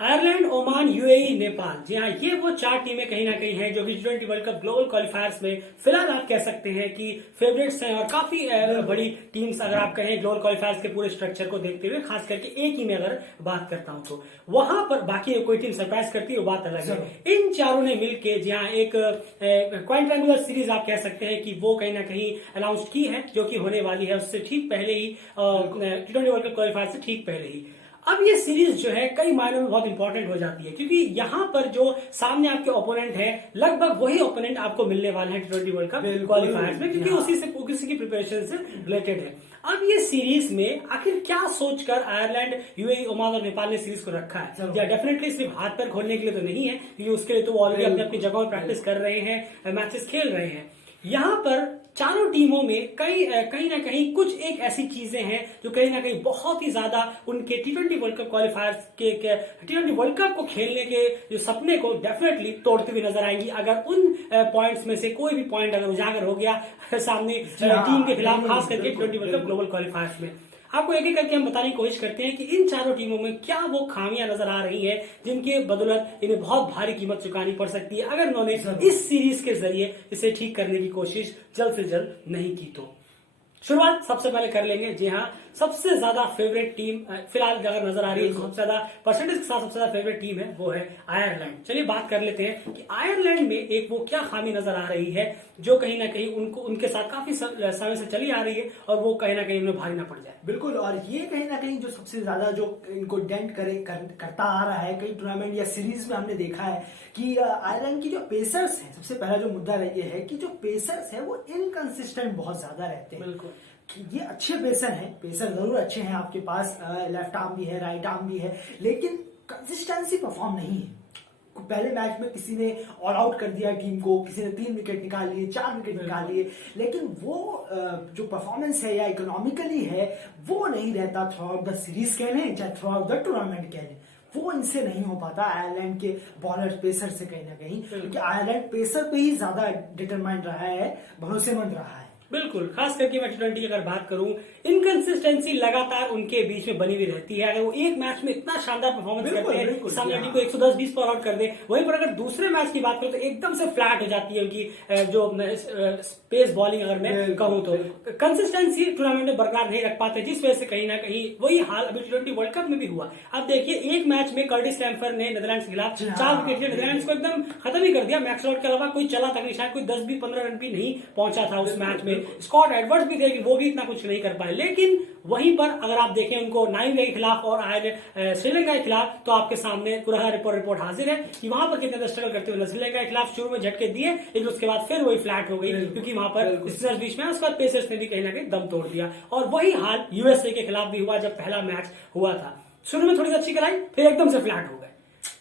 Ireland, Oman, UAE, Nepal. जी हाँ, ये वो चार टीमें कहीं ना कहीं हैं जो कि G20 वर्ल्ड कप ग्लोबल क्वालिफायर्स में फिलहाल आप कह सकते हैं कि फेवरेट्स हैं और काफी बड़ी टीम्स अगर आप कहें ग्लोबल क्वालिफायर्स के पूरे स्ट्रक्चर को देखते हुए, खास करके एक ही में अगर बात करता हूं तो वहां पर बाकी कोई टीम सरप्राइज करती है वो बात अलग है। इन चारों ने मिलकर जी हाँ एक क्वाड्रेंगुलर सीरीज आप कह सकते हैं कि वो कहीं ना कहीं अनाउंस की है, जो कि होने वाली है उससे ठीक पहले ही, T20 वर्ल्ड कप क्वालिफायर से ठीक पहले ही। अब ये सीरीज जो है कई मायनों में बहुत इंपॉर्टेंट हो जाती है, क्योंकि यहाँ पर जो सामने आपके ओपोनेंट है लगभग वही ओपोनेंट आपको मिलने वाले हैं T20 वर्ल्ड कप क्वालिफायर्स में, क्योंकि उसी की प्रिपरेशन से रिलेटेड है। अब ये सीरीज में आखिर क्या सोचकर आयरलैंड, यूएई, ओमान और नेपाल ने सीरीज को रखा है? या डेफिनेटली सिर्फ हाथ पैर खोलने के लिए तो नहीं है, क्योंकि उसके लिए तो ऑलरेडी अपनी अपनी जगह पर प्रैक्टिस कर रहे हैं, मैचेस खेल रहे हैं। यहाँ पर चारों टीमों में कहीं ना कहीं कुछ एक ऐसी चीजें हैं जो कहीं ना कहीं बहुत ही ज्यादा उनके T20 वर्ल्ड कप क्वालिफायर्स के T20 वर्ल्ड कप को खेलने के जो सपने को डेफिनेटली तोड़ते हुए नजर आएंगी, अगर उन पॉइंट्स में से कोई भी पॉइंट अगर उजागर हो गया सामने टीम के खिलाफ, खास करके T20 वर्ल्ड कप ग्लोबल क्वालिफायर्स में। आपको एक एक करके हम बताने की कोशिश करते हैं कि इन चारों टीमों में क्या वो खामियां नजर आ रही है जिनके बदौलत इन्हें बहुत भारी कीमत चुकानी पड़ सकती है अगर उन्होंने इस सीरीज के जरिए इसे ठीक करने की कोशिश जल्द से जल्द नहीं की तो। शुरुआत सबसे पहले कर लेंगे, जी हाँ, सबसे ज्यादा फेवरेट टीम फिलहाल अगर नजर आ रही है, सबसे ज्यादा परसेंटेज के साथ सबसे ज्यादा फेवरेट टीम है वो है आयरलैंड। चलिए बात कर लेते हैं कि आयरलैंड में एक वो क्या खामी नजर आ रही है जो कहीं ना कहीं उनके साथ काफी समय से चली आ रही है और वो कहीं ना कहीं उन्हें भारी ना पड़ जाए। बिल्कुल, और ये कहीं ना कहीं जो सबसे ज्यादा जो इनको डेंट करता आ रहा है कई टूर्नामेंट या सीरीज में हमने देखा है कि आयरलैंड की जो पेसर्स हैं, सबसे पहला जो मुद्दा ये है कि जो पेसर्स है वो इनकंसिस्टेंट बहुत ज्यादा रहते हैं। बिल्कुल, ये अच्छे पेसर हैं, पेसर जरूर अच्छे हैं, आपके पास लेफ्ट आर्म भी है, राइट आर्म भी है, लेकिन कंसिस्टेंसी परफॉर्म नहीं है। पहले मैच में किसी ने ऑल आउट कर दिया टीम को, किसी ने 3 विकेट निकाल लिए, 4 विकेट निकाल लिए, लेकिन वो जो परफॉर्मेंस है या इकोनॉमिकली है वो नहीं रहता थ्रू आउट द सीरीज कह लें चाहे थ्रू आउट द टूर्नामेंट कह लें, वो इनसे नहीं हो पाता आयरलैंड के बॉलर पेसर से कहीं ना कहीं, क्योंकि आयरलैंड पेसर पे ही ज्यादा डिटरमाइंड रहा है, भरोसेमंद रहा है। बिल्कुल, खास करके मैं T20 की अगर बात करूं, इनकंसिस्टेंसी लगातार उनके बीच में बनी हुई रहती है। अगर वो एक मैच में इतना शानदार परफॉर्मेंस करते हैं, सामने टीम को 110-20 पर आउट कर दे, वहीं पर अगर दूसरे मैच की बात करूं तो एकदम से फ्लैट हो जाती है उनकी जो स्पेस बॉलिंग अगर मैं कहूं तो कंसिस्टेंसी टूर्नामेंट में बरकरार नहीं रख पाते, जिस वजह से कहीं ना कहीं वही हाल अभी T20 वर्ल्ड कप में भी हुआ। अब देखिए, एक मैच में कर्टिस स्टैम्फर ने नीदरलैंड्स के खिलाफ 4 विकेट लिए, नीदरलैंड्स को एकदम खत्म ही कर दिया। मैक्स आउट के अलावा कोई चला तक नहीं, शायद कोई 10-15 रन भी नहीं पहुंचा था उस मैच में। स्कॉट एडवर्ड्स भी थे कि वो भी इतना कुछ नहीं कर पाए, लेकिन वहीं पर अगर आप देखें उनको नामीबिया के खिलाफ और श्रीलंका के खिलाफ, तो आपके सामने पूरा रिपोर्ट हाजिर है कि वहां पर कितने स्ट्रगल करते हुए श्रीलंका के खिलाफ शुरू में झटके दिए, लेकिन उसके बाद फिर वही फ्लैट हो गई, क्योंकि वहां पर स्पिनर्स बीच में, उसके बाद पेसर्स ने भी कहीं ना कहीं दम तोड़ दिया। और वही हाल यूएसए के खिलाफ भी हुआ जब पहला मैच हुआ था। शुरू में थोड़ी अच्छी कराई, फिर एकदम से फ्लैट हो गए।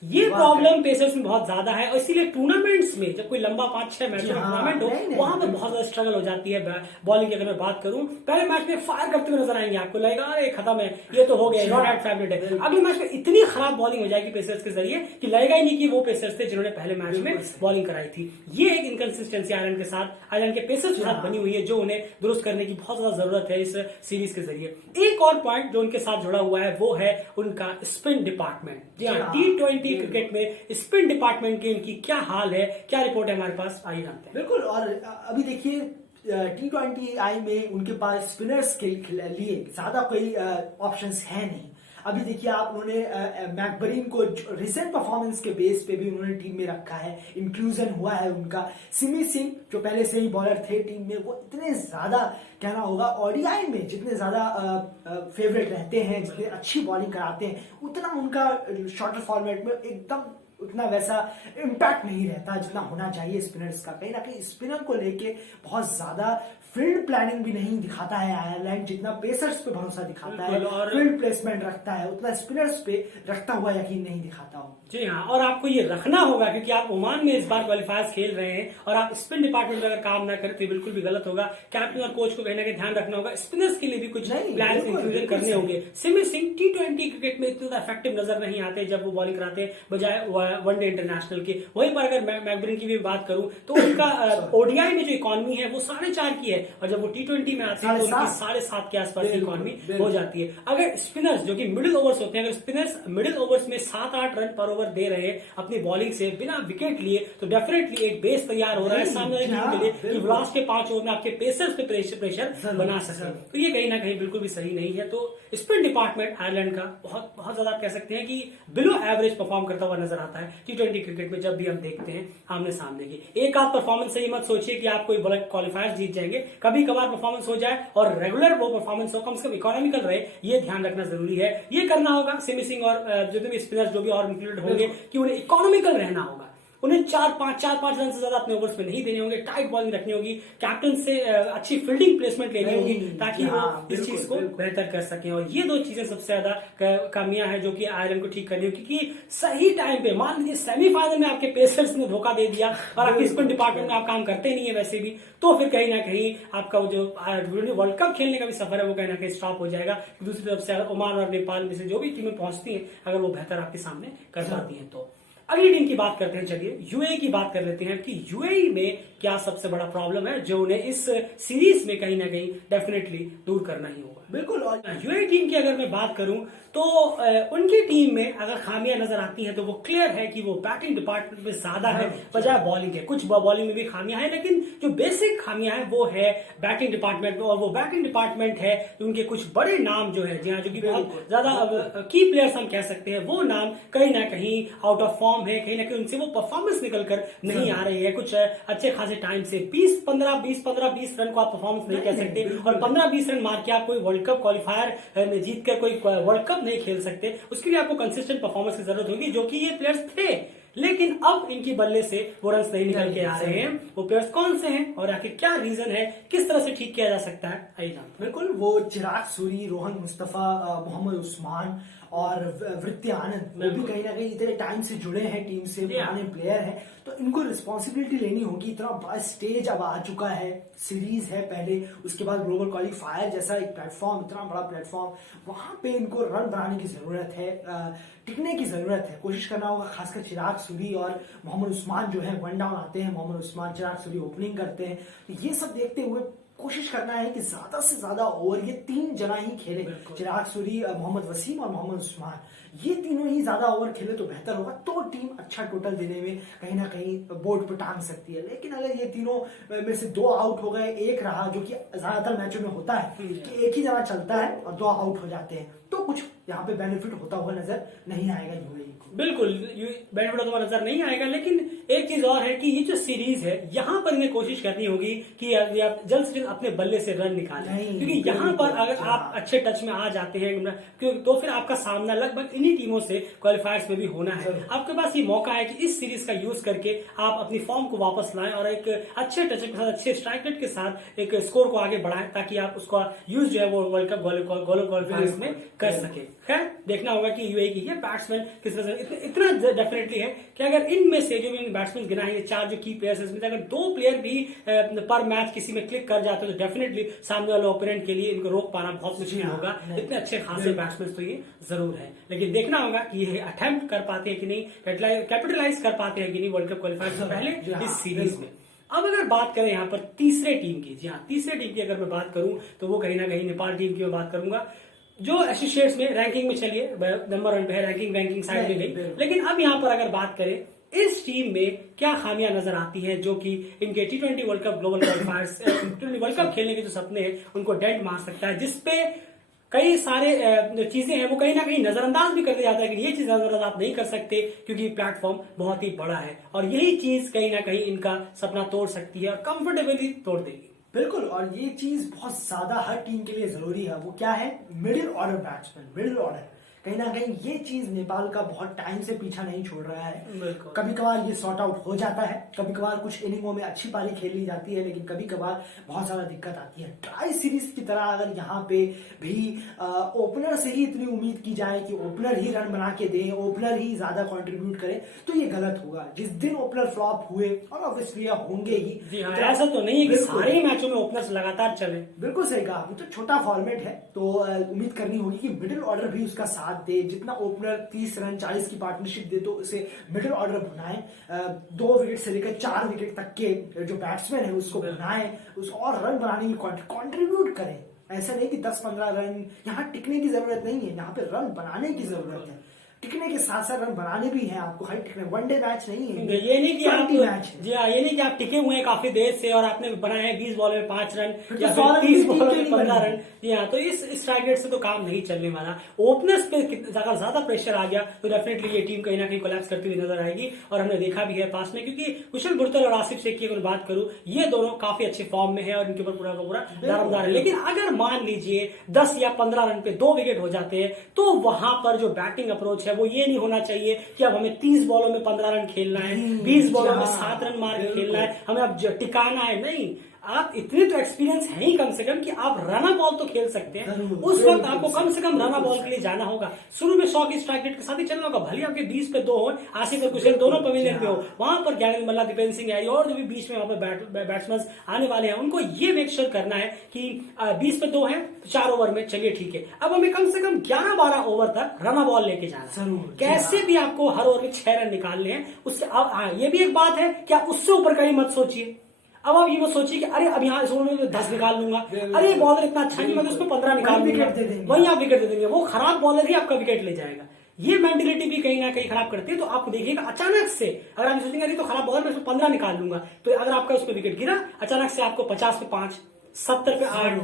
ये प्रॉब्लम पेसर्स में बहुत ज्यादा है, और इसीलिए टूर्नामेंट्स में जब कोई लंबा 5-6 मैच का टूर्नामेंट हो, वहां पर बहुत ज्यादा स्ट्रगल हो जाती है। बॉलिंग की अगर मैं बात करूं, पहले मैच में फायर करते हुए नजर आएंगे, आपको लगेगा अरे खत्म है, ये तो हो गया, नॉट एट फेवरेट है। अगले मैच में इतनी खराब बॉलिंग हो जाएगी पेसर्स के जरिए कि लगेगा ही नहीं कि वो पेसर्स थे जिन्होंने पहले मैच में बॉलिंग कराई थी। ये एक इनकंसिस्टेंसी आयरलैंड के साथ, आयरलैंड के पेसर्स के साथ बनी हुई है, जो उन्हें दुरुस्त करने की बहुत ज्यादा जरूरत है इस सीरीज के जरिए। एक और पॉइंट जो उनके साथ जुड़ा हुआ है वो है उनका स्पिन डिपार्टमेंट। जी हाँ, T20 क्रिकेट में स्पिन डिपार्टमेंट की इनकी क्या हाल है, क्या रिपोर्ट है हमारे पास, आइए जानते हैं। बिल्कुल, और अभी देखिए T20I में उनके पास स्पिनर्स के लिए ज्यादा कोई ऑप्शंस है नहीं। अभी देखिए आप, उन्होंने मैकबरीन को रिसेंट परफॉर्मेंस के बेस पे भी उन्होंने टीम में रखा है, इंक्लूजन हुआ है उनका। सिमी सिंह जो पहले से ही बॉलर थे टीम में, वो इतने ज्यादा कहना होगा ओडीआई में जितने ज्यादा फेवरेट रहते हैं, जितने अच्छी बॉलिंग कराते हैं, उतना उनका शॉर्टर फॉर्मेट में एकदम उतना वैसा इम्पैक्ट नहीं रहता जितना होना चाहिए स्पिनर्स का। कहीं ना कहीं स्पिनर को लेके बहुत ज्यादा फील्ड प्लानिंग भी नहीं दिखाता है आयरलैंड, जितना पेसर्स पे भरोसा दिखाता है, फील्ड प्लेसमेंट रखता है, उतना स्पिनर्स पे रखता हुआ यकीन नहीं दिखाता हूँ। जी हाँ, और आपको ये रखना होगा, क्योंकि आप ओमान में इस बार क्वालिफायर्स खेल रहे हैं और आप स्पिन डिपार्टमेंट में अगर काम ना करें तो बिल्कुल भी गलत होगा। कैप्टन और कोच को कहीं ना कहीं ध्यान रखना होगा, स्पिनर्स के लिए भी कुछ प्लान इंक्लूजन करने होंगे। सिमी सिंह T20 क्रिकेट में इतने इफेक्टिव नजर नहीं आते जब वो बॉलिंग कराते हैं, बजाय वनडे इंटरनेशनल के। वहीं पर अगर मैकबर्न की भी बात करूं तो उनका ओडीआई में जो इकोनॉमी है वो 4.5 की है, और जब वो T20 में आते हैं तो उनकी 7.5 के आसपास की इकोनॉमी हो जाती है। अगर स्पिनर्स जो कि मिडिल ओवर्स होते हैं, अगर स्पिनर्स मिडिल ओवर्स में 7-8 रन पर ओवर दे रहे हैं अपनी बॉलिंग से बिना विकेट लिए, तो डेफिनेटली एक बेस तैयार हो रहा है सामने वाली टीम के लिए कि लास्ट के 5 ओवर में आपके पेसर्स पे प्रेशर बना सके। तो ये कहीं ना कहीं बिल्कुल भी सही नहीं है। तो स्पिन डिपार्टमेंट आयरलैंड का बहुत बहुत ज्यादा आप कह सकते हैं कि बिलो एवरेज परफॉर्म करता हुआ नजर आता है T20 क्रिकेट में जब भी हम देखते हैं आमने सामने की। एक आध परफॉर्मेंस से ही मत सोचिए कि आप कोई बड़ा क्वालिफायर जीत जाएंगे, कभी कभार परफॉर्मेंस हो जाए और रेगुलर वो परफॉर्मेंस हो, कम से कम इकोनॉमिकल रहे, ये ध्यान रखना जरूरी है। ये करना होगा सिमी सिंह और जो भी स्पिनर्स जो भी और इंक्लूडेड होंगे कि उन्हें इकोनॉमिकल रहना होगा, उन्हें 4-5 रन से ज्यादा अपने ओवर्स में नहीं देने होंगे, टाइट बॉलिंग रखनी होगी, कैप्टन से अच्छी फील्डिंग प्लेसमेंट लेनी होगी ताकि वो इस चीज को बेहतर कर सकें। और ये दो चीजें सबसे ज्यादा कमियां हैं जो कि आयरलैंड को ठीक करनी होगी, क्योंकि सही टाइम पे मान लीजिए सेमीफाइनल में आपके पेसर्स ने धोखा दे दिया और आपके स्पिन डिपार्टमेंट में आप काम करते नहीं है वैसे भी, तो फिर कहीं ना कहीं आपका जो वर्ल्ड कप खेलने का भी सफर है वो कहीं ना कहीं स्टॉप हो जाएगा। दूसरी तरफ से अगर ओमान और नेपाल में से जो भी टीमें पहुंचती हैं अगर वो बेहतर आपके सामने कर पाती हैं तो। अगली टीम की बात करते हैं, चलिए यूएई की बात कर लेते हैं कि यूएई में क्या सबसे बड़ा प्रॉब्लम है जो उन्हें इस सीरीज में कहीं ना कहीं डेफिनेटली दूर करना ही होगा। बिल्कुल। और यूएई टीम की अगर मैं बात करूं तो उनकी टीम में अगर खामियां नजर आती हैं तो वो क्लियर है कि वो बैटिंग डिपार्टमेंट में ज्यादा है बजाय बॉलिंग के। कुछ बॉलिंग में भी खामियां हैं, लेकिन जो बेसिक खामियां हैं वो है बैटिंग डिपार्टमेंट में, और वो बैटिंग डिपार्टमेंट है उनके कुछ बड़े नाम जो है, जी हाँ, जो कि बहुत ज्यादा की प्लेयर्स हम कह सकते हैं, वो नाम कहीं ना कहीं आउट ऑफ फॉर्म है, कहीं ना कहीं उनसे वो परफॉर्मेंस निकल कर नहीं आ रही है। कुछ अच्छे खासे टाइम से 15-20 रन को आप परफॉर्मेंस नहीं कह सकते, और 15-20 रन मार के आप कोई वर्ल्ड कप क्वालिफायर में जीत कर कोई वर्ल्ड कप नहीं खेल सकते। उसके लिए आपको कंसिस्टेंट परफॉर्मेंस की जरूरत होगी, जो कि ये प्लेयर्स थे, लेकिन अब इनकी बल्ले से वो रन नहीं निकल के आ रहे हैं। वो प्लेयर्स कौन से हैं और आखिर क्या रीजन है, किस तरह से ठीक किया जा सकता है, आइए जानते हैं। बिल्कुल, वो चिराग सूरी, रोहन मुस्तफा, मोहम्मद उस्मान और वृत्ति आनंद, वो भी कहीं ना कहीं इतने टाइम से जुड़े हैं टीम से, पुराने प्लेयर हैं, तो इनको रिस्पॉन्सिबिलिटी लेनी होगी। इतना बड़ा स्टेज अब आ चुका है, सीरीज है पहले, उसके बाद ग्लोबल क्वालिफायर जैसा एक प्लेटफॉर्म, इतना बड़ा प्लेटफॉर्म, वहां पे इनको रन बनाने की जरूरत है, टिकने की जरूरत है, कोशिश करना होगा। खासकर चिराग सूरी और मोहम्मद उस्मान जो है वन डाउन आते हैं, मोहम्मद उस्मान, चिराग सूरी ओपनिंग करते हैं, तो ये सब देखते हुए कोशिश करना है कि ज्यादा से ज्यादा ओवर ये 3 जना ही खेले, चिराग सूरी, मोहम्मद वसीम और मोहम्मद उस्मान, ये तीनों ही ज्यादा ओवर खेले तो बेहतर होगा, तो टीम अच्छा टोटल देने में कहीं ना कहीं बोर्ड पर टांग सकती है। लेकिन अगर ये तीनों में से 2 आउट हो गए, एक रहा, जो कि ज्यादातर मैचों में होता है कि एक ही जना चलता है और 2 आउट हो जाते हैं, तो कुछ यहाँ पे बेनिफिट होता हुआ नजर नहीं आएगा यूएई को। बिल्कुल बेनिफिट होता हुआ नजर नहीं आएगा, लेकिन एक चीज और है कि ये जो सीरीज है यहाँ पर इन्हें कोशिश करनी होगी कि आप जल्द से जल्द अपने बल्ले से रन निकालें, क्योंकि यहाँ पर अगर आप अच्छे टच में आ जाते हैं तो फिर आपका सामना लगभग इन्हीं टीमों से क्वालिफायर्स में भी होना है। आपके पास ये मौका है कि इस सीरीज का यूज करके आप अपनी फॉर्म को वापस लाएं और एक अच्छे टच के साथ, अच्छे स्ट्राइक रेट के साथ एक स्कोर को आगे बढ़ाएं, ताकि आप उसका यूज जो है वो वर्ल्ड कप ग्लोबल क्वालिफायर्स में कर सके। खैर देखना होगा कि यूएई की ये बैट्समैन किस तरह से, इतना डेफिनेटली है कि अगर इनमें से जो भी बैट्समैन गिना है, 4 जो की प्लेयर्स है, इसमें अगर 2 प्लेयर भी पर मैच किसी में क्लिक कर जाते तो डेफिनेटली सामने वाले ओपोनेंट के लिए इनको रोक पाना बहुत मुश्किल होगा। इतने अच्छे खासे बैट्समैन तो ये जरूर है, लेकिन देखना होगा कि ये अटेम्प्ट कर पाते हैं कि नहीं, कैपिटलाइज कर पाते हैं कि नहीं वर्ल्ड कप क्वालिफायर से पहले इस सीरीज में। अब अगर बात करें यहाँ पर तीसरे टीम की, जी हाँ, तीसरे टीम की अगर मैं बात करूं तो वो कहीं ना कहीं नेपाल टीम की मैं बात करूंगा, जो एसोसिएट्स में रैंकिंग में चलिए नंबर 1 पे है, रैंकिंग साइड में गई। लेकिन अब यहाँ पर अगर बात करें इस टीम में क्या खामियां नजर आती हैं जो कि इनके T20 world cup global क्वालिफायर्स world cup खेलने के जो सपने हैं उनको डेंट मार सकता है, जिसपे कई सारे चीजें हैं वो कहीं ना कहीं नजरअंदाज भी करते जाता है कि ये चीज नजरअंदाज नहीं कर सकते क्योंकि प्लेटफॉर्म बहुत ही बड़ा है, और यही चीज कहीं ना कहीं इनका सपना तोड़ सकती है और कंफर्टेबली तोड़ देगी। बिल्कुल, और ये चीज बहुत ज्यादा हर टीम के लिए जरूरी है। वो क्या है? Middle order batsman, middle order. कहीं ना कहीं ये चीज नेपाल का बहुत टाइम से पीछा नहीं छोड़ रहा है। कभी कभार ये सॉर्ट आउट हो जाता है, कभी कभार कुछ इनिंगों में अच्छी पारी खेल ली जाती है, लेकिन कभी कभार बहुत ज्यादा दिक्कत आती है। ट्राई सीरीज की तरह अगर यहाँ पे भी ओपनर से ही इतनी उम्मीद की जाए कि ओपनर ही रन बना के दे, ओपनर ही ज्यादा कॉन्ट्रीब्यूट करे, तो ये गलत होगा। जिस दिन ओपनर फ्लॉप हुए, और ऑब्वियसली होंगे ही, तो ऐसा तो नहीं है कि सारे मैचों में ओपनर्स लगातार चले। बिल्कुल सही कहा, वो तो छोटा फॉर्मेट है, तो उम्मीद करनी होगी कि मिडिल ऑर्डर भी उसका साथ साथ दे, जितना ओपनर 30 रन 40 की पार्टनरशिप दे तो उसे मिडिल ऑर्डर बनाए, 2 विकेट से लेकर 4 विकेट तक के जो बैट्समैन है उसको बनाए, उसको और रन बनाने की कंट्रीब्यूट करें। ऐसा नहीं कि 10-15 रन, यहाँ टिकने की जरूरत नहीं है, यहाँ पे रन बनाने की जरूरत है। टिकने के साथ साथ रन बनाने भी हैं आपको, हर टिकने वनडे मैच नहीं है, ये नहीं कि आप मैच जी हाँ, ये नहीं कि आप टिके हुए हैं काफी देर से और आपने बनाए हैं 20 बॉल में 5 रन या तो फिर 30 बॉल में 15 बना रन। जी हाँ, तो इस स्ट्राइक रेट से तो काम नहीं चलने वाला। ओपनर्स पे अगर ज्यादा प्रेशर आ गया तो डेफिनेटली ये टीम कहीं ना कहीं कोलैप्स करती हुई नजर आएगी, और हमने देखा भी है पास में, क्योंकि कुशल बुरतल और आसिफ शेख की अगर बात करूं, ये दोनों काफी अच्छे फॉर्म में है और इनके ऊपर पूरा का पूरा दारोमदार है। लेकिन अगर मान लीजिए 10 या 15 रन पे 2 विकेट हो जाते हैं, तो वहां पर जो बैटिंग अप्रोच है वो ये नहीं होना चाहिए कि अब हमें 30 बॉलों में 15 रन खेलना है, 20 बॉलों में 7 रन मार के खेलना है, हमें अब टिकाना है। नहीं, आप इतने तो एक्सपीरियंस है ही कम से कम कि आप रना बॉल तो खेल सकते हैं। उस वक्त आपको कम से कम रना बॉल के लिए जाना होगा। शुरू में 100 की स्ट्राइक रेट के साथ ही चलना होगा, भले आपके 20 पे 2 हो, आसिफ और कुशल दोनों पवेलियन पे हो, वहां पर ज्ञानेंद्र मल्ला, दीपेंद्र सिंह यारी और जो भी बीच में वहां पर बैट्समैन आने वाले हैं, उनको ये मेक श्योर करना है कि 20 पे 2 है तो 4 ओवर में चलिए ठीक है, अब हमें कम से कम 11-12 ओवर तक रना बॉल लेके जाना है। कैसे भी आपको हर ओवर में 6 रन निकालने हैं। उससे अब ये भी एक बात है कि आप उससे ऊपर कहीं मत सोचिए। अब आप ये मत सोचिए कि अरे अब यहाँ इस ओवर में 10 निकाल लूंगा, अरे बॉलर इतना अच्छा कि मैं तो उसको 15 निकाल लूंगा, वही आप विकेट दे देंगे। वो खराब बॉलर ही आपका विकेट ले जाएगा। ये मेंटेलिटी भी कहीं ना कहीं खराब करती है। तो आप देखिएगा अचानक से अगर आप सोचेंगे अरे तो खराब बॉलर मैं उसमें 15 निकाल लूंगा, तो अगर आपका उसमें विकेट गिरा, अचानक से आपको 50 पे 5, 70 पे 8,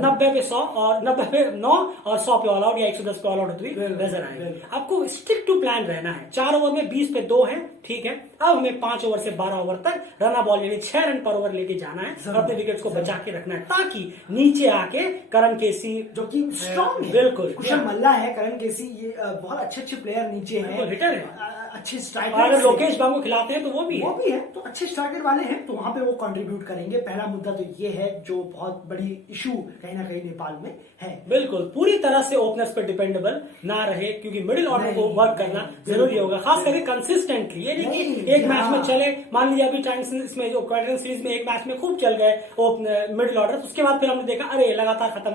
90 पे 100 और 90 पे 9 और 100 पे ऑल आउट या 110 पे ऑल आउट होती हुई नजर आएगी। आपको स्टिक टू प्लान रहना है। 4 ओवर में 20 पे 2 है, ठीक है। अब हमें 5 ओवर से 12 ओवर तक रना बॉल यानी 6 रन पर ओवर लेके जाना है और अपने विकेट्स को बचा के रखना है, ताकि नीचे आके करण केसी जो कि स्ट्रॉन्ग है, बिल्कुल कुशल मल्ला है, करण केसी, ये बहुत अच्छे प्लेयर नीचे हैं, हिटर है, अच्छे स्ट्राइकर। अगर लोकेश बाबू खिलाते हैं तो वो भी है तो अच्छे स्ट्राइकर वाले हैं, तो वहां पे वो कंट्रीब्यूट करेंगे। पहला मुद्दा तो ये है जो बहुत बड़ी इशू कहीं ना कहीं नेपाल में है। बिल्कुल पूरी तरह से ओपनर्स पर डिपेंडेबल ना रहे, क्योंकि मिडिल ऑर्डर को वर्क करना जरूरी होगा, खास करके कंसिस्टेंटली। ये नहीं कि एक मैच में चले, मान लीजिए अभी इसमें जो क्वार्टर सीरीज में एक मैच में खूब चल गए मिडिल ऑर्डर, उसके बाद फिर हमने देखा अरे लगातार खत्म,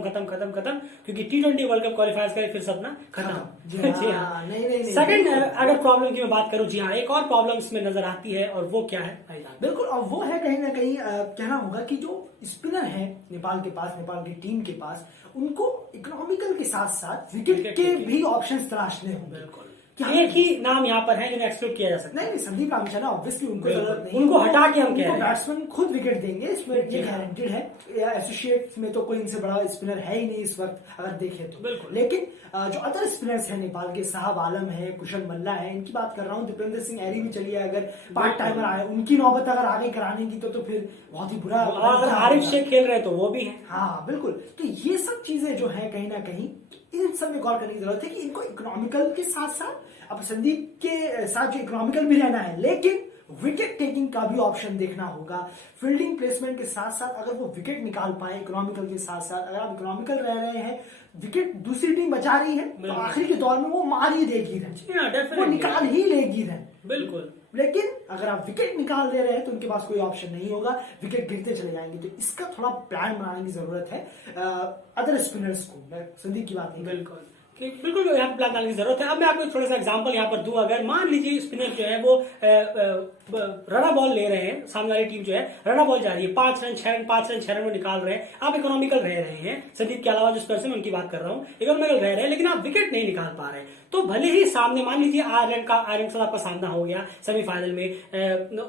क्योंकि T20 वर्ल्ड कप क्वालिफायर्स का फिर सपना खत्म। जी हाँ, सेकंड अगर प्रॉब्लम की मैं बात करूं, जी हाँ, एक और प्रॉब्लम इसमें नजर आती है और वो क्या है? बिल्कुल, और वो है कहीं ना कहीं कहना होगा कि जो स्पिनर है नेपाल के पास, नेपाल की टीम के पास, उनको इकोनॉमिकल के साथ साथ विकेट के भी ऑप्शंस तलाशने होंगे। बिल्कुल, एक ही नाम यहाँ पर है जिन्हें एक्सक्लूड किया जा सकता है। नहीं, संदीप रामचंद्रन ऑब्वियसली उनको जरूरत नहीं, उनको हटा के हम कह रहे हैं बैट्समैन खुद विकेट देंगे, इसमें ये गारंटेड है। एसोसिएट में तो कोई इनसे बड़ा स्पिनर है ही नहीं इस वक्त अगर देखें तो। बिल्कुल, लेकिन जो अदर स्पिनर्स हैं नेपाल के, साहब आलम है, कुशल मल्ला है, इनकी बात कर रहा हूँ, दीपेंद्र सिंह ऐरी भी चलिए, अगर पार्ट टाइमर आए, उनकी नौबत अगर आगे कराने की तो फिर बहुत ही बुरा। अगर आरिफ शेख खेल रहे हैं तो वो भी है। हाँ बिल्कुल, तो ये सब चीजें जो है कहीं ना कहीं इन सब में गौर करने की जरूरत है कि इनको इकोनॉमिकल के साथ साथ, अब संदीप के साथ जो इकोनॉमिकल भी रहना है, लेकिन विकेट टेकिंग का भी ऑप्शन देखना होगा। फील्डिंग प्लेसमेंट के साथ साथ अगर वो विकेट निकाल पाए इकोनॉमिकल के साथ साथ, अगर आप इकोनॉमिकल रह रहे हैं, विकेट दूसरी टीम बचा रही है, तो आखिरी के दौर में वो मार ही देगी रन, वो निकाल ही लेगी रन। बिल्कुल, लेकिन अगर आप विकेट निकाल दे रहे हैं तो उनके पास कोई ऑप्शन नहीं होगा, विकेट गिरते चले जाएंगे। तो इसका थोड़ा प्लान बनाने की जरूरत है अदर स्पिनर्स को। मैं संदीप की बात नहीं, बिल्कुल यहाँ पे प्लान बनाने की जरूरत है। अब मैं आपको थोड़ा सा एग्जांपल यहाँ पर दूं, अगर मान लीजिए स्पिनर जो है वो रना बॉल ले रहे हैं, सामने वाली टीम जो है रना बॉल जा रही है, 5 रन 6 रन 5 रन 6 रन में निकाल रहे हैं, आप इकोनॉमिकल रह रहे हैं, संदीप के अलावा जिस पर से मैं उनकी बात कर रहा हूँ, इकोनॉमिकल रह रहे हैं, लेकिन आप विकेट नहीं निकाल पा रहे, तो भले ही सामने मान लीजिए आयरलैंड के साथ आपका सामना हो गया सेमीफाइनल में,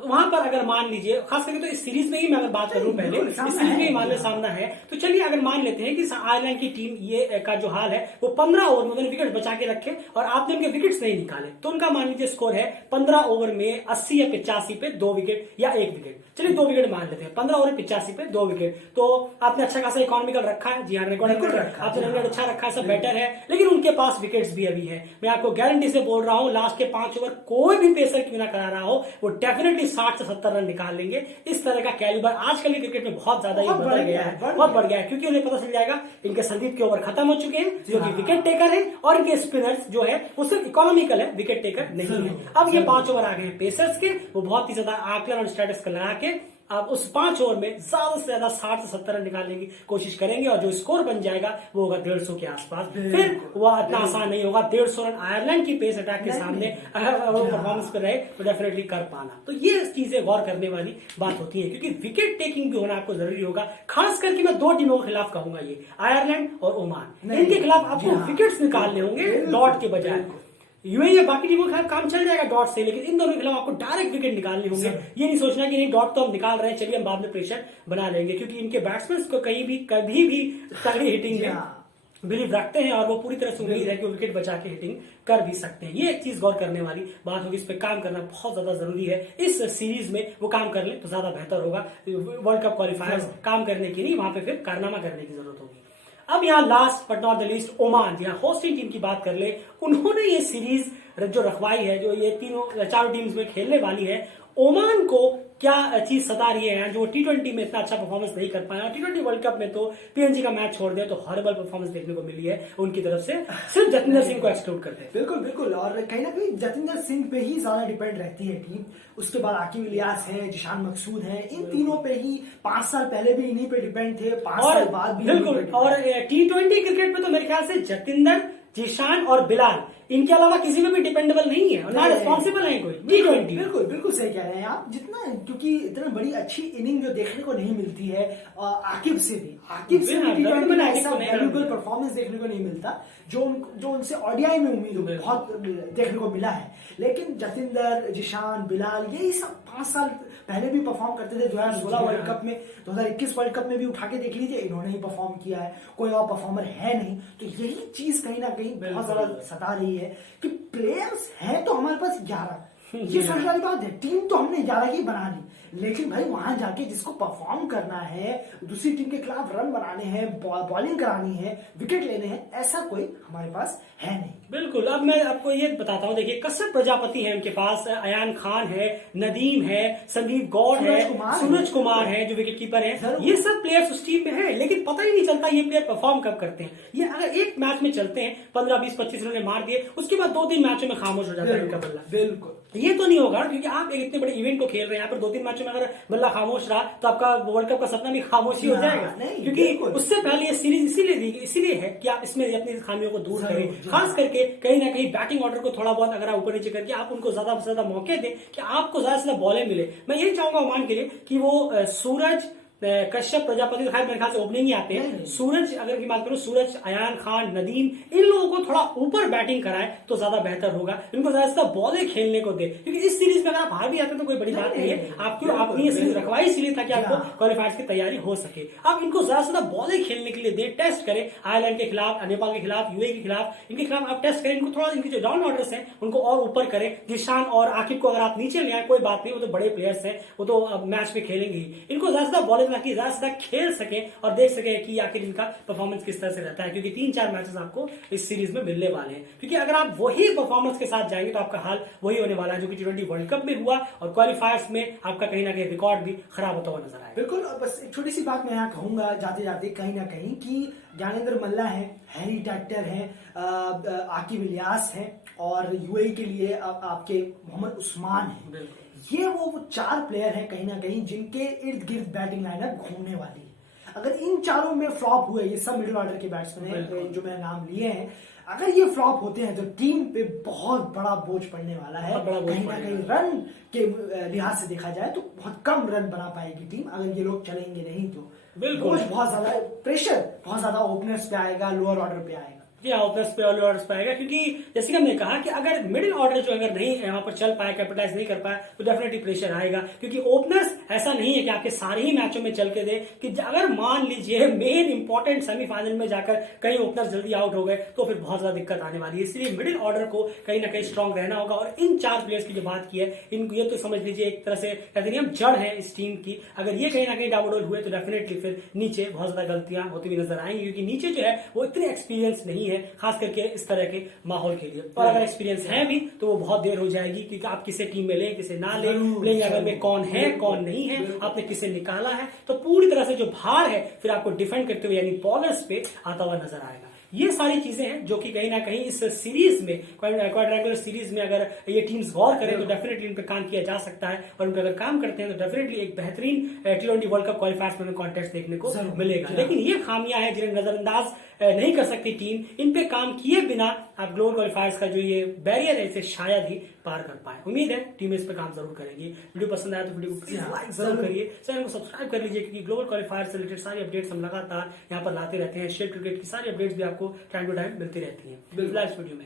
वहां पर अगर मान लीजिए, खास करके तो इस सीरीज में ही मैं अगर बात करूं, पहले इस सीरीज में ही मान सामना है, तो चलिए अगर मान लेते हैं कि आयरलैंड की टीम ये का जो हाल है वो 15 ओवर में उन्होंने विकेट बचा के रखे और आपने उनके विकेट्स नहीं निकाले, तो उनका मान लीजिए स्कोर है 15 ओवर में 80 या 85 पे 2 विकेट या 1 विकेट, चलिए 2 विकेट मान लेते हैं, 15 ओवर 85 पे 2 विकेट, तो आपने अच्छा खासा इकोनॉमिकल रखा है। जी हाँ, रिकॉर्ड रखा, आपने रन अच्छा रखा है, सब बेटर है, लेकिन उनके पास विकेट्स भी अभी है। मैं आपको गारंटी से बोल रहा हूं, लास्ट के 5 ओवर कोई भी पेसर क्यों ना करा रहा हो, वो डेफिनेटली 60 से 70 रन निकाल लेंगे। इस तरह का कैलिबर आजकल के क्रिकेट में बहुत ज्यादा बढ़ गया है, बहुत बढ़ गया है, क्योंकि उन्हें पता चल जाएगा इनके संदीप के ओवर खत्म हो चुके हैं, जो कि विकेट टेकर है, और इनके स्पिनर्स जो है वो सिर्फ इकोनॉमिकल है, विकेट टेकर नहीं है। अब ये 5 ओवर आ गए हैं पेसर्स के, वो बहुत ही ज्यादा आकलन और स्टेटस का लगा के आप उस 5 ओवर में ज्यादा से ज्यादा 60 से 70 रन निकालने की कोशिश करेंगे और जो स्कोर बन जाएगा वो होगा 150 के आसपास। फिर वो इतना आसान नहीं होगा 150 रन आयरलैंड की पेस अटैक के सामने अगर वो परफॉर्मेंस पे रहे तो डेफिनेटली कर पाना। तो ये चीजें गौर करने वाली बात होती है, क्योंकि विकेट टेकिंग भी होना आपको जरूरी होगा। खास करके मैं 2 टीमों के खिलाफ कहूंगा, ये आयरलैंड और ओमान, इनके खिलाफ आपको विकेट्स निकालने होंगे डॉट के बजाय। यूएई या बाकी टीमों के खिलाफ काम चल जाएगा डॉट से, लेकिन इन दोनों के खिलाफ आपको डायरेक्ट विकेट निकालने होंगे। ये नहीं सोचना कि नहीं डॉट तो हम निकाल रहे हैं, चलिए हम बाद में प्रेशर बना लेंगे, क्योंकि इनके बैट्समैन को कभी भी तगड़ी हिटिंग में बिलीव रखते हैं और वो पूरी तरह से उम्मीद है कि वो विकेट बचा के हिटिंग कर भी सकते हैं। ये एक चीज गौर करने वाली बात होगी, इस पे काम करना बहुत ज्यादा जरूरी है। इस सीरीज में वो काम कर ले तो ज्यादा बेहतर होगा। वर्ल्ड कप क्वालिफायर्स काम करने की नहीं, वहां पे फिर कारनामा करने की जरूरत होगी। अब यहाँ last but not the least Oman, यहाँ होस्टिंग टीम की बात कर ले, उन्होंने ये सीरीज जो रखवाई है, जो ये चारों टीम्स में खेलने वाली है, ओमान को क्या चीज सता रही है जो T20 में इतना अच्छा परफॉर्मेंस नहीं कर पाया। T20 वर्ल्ड कप में तो पीएनजी का मैच छोड़ दिया तो हॉरिबल परफॉर्मेंस देखने को मिली है उनकी तरफ से, सिर्फ जतिंदर सिंह को एक्सक्लूड करते हैं। बिल्कुल बिल्कुल, और कहीं ना कहीं जतिंदर सिंह पे ही ज्यादा डिपेंड रहती है टीम। उसके बाद आकिब इलियास है, जिशान मकसूद है, इन तीनों पे ही 5 साल पहले भी इन्हीं पे डिपेंड थे, 5 साल बाद भी बिल्कुल। और T20 क्रिकेट में तो मेरे ख्याल से जतिंदर, जिशान और बिलाल, इनके अलावा किसी में भी डिपेंडेबल नहीं है और ना रिस्पॉन्सिबल है कोई T20। बिल्कुल बिल्कुल सही कह रहे हैं आप। जितना क्योंकि इतनी बड़ी अच्छी इनिंग जो देखने को नहीं मिलती है आकिब से भी T20 में ऐसा वैल्यूएबल परफॉर्मेंस देखने को नहीं मिलता जो उनसे ओडीआई में उम्मीद बहुत देखने को मिला है। लेकिन जतिंदर, जिशान, बिलाल, यही सब 5 साल पहले भी परफॉर्म करते थे। 2016 वर्ल्ड कप में, 2021 वर्ल्ड कप में भी उठा के देख लीजिए, इन्होंने ही परफॉर्म किया है, कोई और परफॉर्मर है नहीं। तो यही चीज कहीं ना कहीं बहुत ज्यादा सता रही है कि प्लेयर्स हैं तो हमारे पास 11, ये सोचने वाली बात है। टीम तो हमने 11 ही बना ली, लेकिन भाई वहां जाके जिसको परफॉर्म करना है, दूसरी टीम के खिलाफ रन बनाने हैं, बॉलिंग करानी है, विकेट लेने हैं, ऐसा कोई हमारे पास है नहीं। बिल्कुल। अब मैं आपको ये बताता हूँ, देखिए कसरत प्रजापति है उनके पास, अयान खान है, नदीम है, संदीप गौड़ है, सूरज कुमार है जो विकेट कीपर है, ये सब प्लेयर्स उस टीम में है। लेकिन पता ही नहीं चलता ये प्लेयर परफॉर्म कब करते हैं। ये अगर एक मैच में चलते हैं 15, 20, 25 रन मार दिए, उसके बाद 2-3 मैचों में खामोश हो जाता है इनका बल्ला। बिल्कुल, ये तो नहीं होगा, क्योंकि आप एक इतने बड़े इवेंट को खेल रहे हैं, यहाँ पर 2-3 मैचों में अगर बल्ला खामोश रहा तो आपका वर्ल्ड कप का सपना भी खामोश ही हो जाएगा। क्योंकि उससे पहले ये सीरीज इसीलिए है कि आप इसमें अपनी खामियों को दूर करें। खास करके कहीं ना कहीं बैटिंग ऑर्डर को थोड़ा बहुत अगर आप ऊपर नीचे करके आप उनको ज्यादा से ज्यादा मौके दें कि आपको ज्यादा से ज्यादा बॉलें मिले। मैं यही चाहूंगा ओमान के लिए कि वो सूरज, कश्यप, प्रजापति तो खैर मेरे ख्याल से ओपनिंग ही आते हैं। सूरज अगर की बात करूं, सूरज, अयान खान, नदीम, इन लोगों को थोड़ा ऊपर बैटिंग कराए तो ज्यादा बेहतर होगा। इनको ज्यादा से ज्यादा बॉलें खेलने को दे, क्योंकि इस सीरीज में अगर आप हार भी आते हैं तो कोई बड़ी बात नहीं है। आपने ये सीरीज रखवाई इसलिए ताकि आपको क्वालिफायर्स की तैयारी हो सके। आप इनको ज्यादा से ज्यादा बॉलें खेलने के लिए दे, टेस्ट करें। आयरलैंड के खिलाफ, नेपाल के खिलाफ, यूएई के खिलाफ, इनके खिलाफ आप टेस्ट करें। इनको थोड़ा, इनके जो डाउन ऑर्डर्स हैं उनको और ऊपर करें। जिशान और आकिब को अगर आप नीचे ले आए कोई बात नहीं, वो तो बड़े प्लेयर्स हैं, वो तो मैच में खेलेंगे ही। इनको ज्यादा से ज्यादा बॉलिंग ताकि ज्यादा से ज्यादा खेल सके और देख सके कि आखिर इनका परफॉर्मेंस किस तरह से रहता है, क्योंकि 3-4 मैचेस आपको इस सीरीज में मिलने वाले हैं। क्योंकि अगर आप वही परफॉर्मेंस के साथ जाएंगे तो आपका हाल वही होने वाला है जो कि T20 वर्ल्ड कप में हुआ, और क्वालिफायर्स में आपका कहीं ना कहीं रिकॉर्ड भी खराब होता हुआ नजर आया। बिल्कुल। बस एक छोटी सी बात मैं यहाँ कहूंगा जाते जाते कहीं ना कहीं कि ज्ञानेंद्र मल्ला है, हैरी टैक्टर है, आकिब इलियास है, और यूएई के लिए आपके मोहम्मद उस्मान है। ये वो 4 प्लेयर हैं कहीं ना कहीं जिनके इर्द गिर्द बैटिंग लाइनअप घूमने वाली है। अगर इन चारों में फ्लॉप हुए, ये सब मिडिल ऑर्डर के बैट्समैन हैं जो मैंने नाम लिए हैं, अगर ये फ्लॉप होते हैं तो टीम पे बहुत बड़ा बोझ पड़ने वाला है। कहीं ना कहीं रन के लिहाज से देखा जाए तो बहुत कम रन बना पाएगी टीम अगर ये लोग चलेंगे नहीं तो। बोझ बहुत ज्यादा, प्रेशर बहुत ज्यादा ओपनर्स पे आएगा, लोअर ऑर्डर पे आएगा। ओपनर्स पे ऑल ऑर्डर्स पाएगा, क्योंकि जैसे कि हमने कहा कि अगर मिडिल ऑर्डर जो अगर नहीं यहाँ पर चल पाए, कैपिटलाइज नहीं कर पाए, तो डेफिनेटली प्रेशर आएगा। क्योंकि ओपनर्स ऐसा नहीं है कि आपके सारे ही मैचों में चल के दे, कि अगर मान लीजिए मेन इंपॉर्टेंट सेमीफाइनल में जाकर कई ओपनर्स जल्दी आउट हो गए तो फिर बहुत ज्यादा दिक्कत आने वाली है। इसलिए मिडिल ऑर्डर को कहीं ना कहीं स्ट्रॉन्ग रहना होगा। और इन 4 प्लेयर्स की जो बात की है, इनको ये तो समझ लीजिए एक तरह से कहते हैं हम जड़ है इस टीम की। अगर ये कहीं ना कहीं डाउनलोड हुए तो डेफिनेटली फिर नीचे बहुत ज्यादा गलतियां होती हुई नजर आएंगी, क्योंकि नीचे जो है वो इतनी एक्सपीरियंस नहीं है खास करके इस तरह के माहौल के लिए। और अगर एक्सपीरियंस है भी तो वो बहुत देर हो जाएगी, क्योंकि आप किसे टीम में लें, किसे ना लें, प्लेइंग लेवल में कौन है कौन नहीं है, आपने किसे निकाला है, तो पूरी तरह से जो भार है फिर आपको डिफेंड करते हुए यानी बॉलर्स पे आता हुआ नजर आएगा। ये सारी चीजें हैं जो कि कहीं ना कहीं इस सीरीज में, क्वाड्रेंगुलर सीरीज में अगर ये टीम्स गौर करें तो डेफिनेटली इन पे काम किया जा सकता है, और उन पे अगर काम करते हैं तो डेफिनेटली एक बेहतरीन T20 वर्ल्ड कप क्वालिफायर्स में कॉन्टेस्ट देखने को मिलेगा। लेकिन ये खामियां हैं जिन्हें नजरअंदाज नहीं कर सकती टीम। इन पे काम किए बिना आप ग्लोबल क्वालिफायर्स का जो ये बैरियर है इसे शायद ही पार कर पाए। उम्मीद है टीम इस पे काम जरूर करेगी। वीडियो पसंद आया तो वीडियो को प्लीज लाइक जरूर करिए, चैनल को सब्सक्राइब कर लीजिए, क्योंकि ग्लोबल क्वालिफायर से रिलेटेड सारी अपडेट्स हम लगातार यहाँ पर लाते रहते हैं। शेयर क्रिकेट की सारी अपडेट्स भी आपको टाइम टू टाइम मिलती रहती है। इस वीडियो में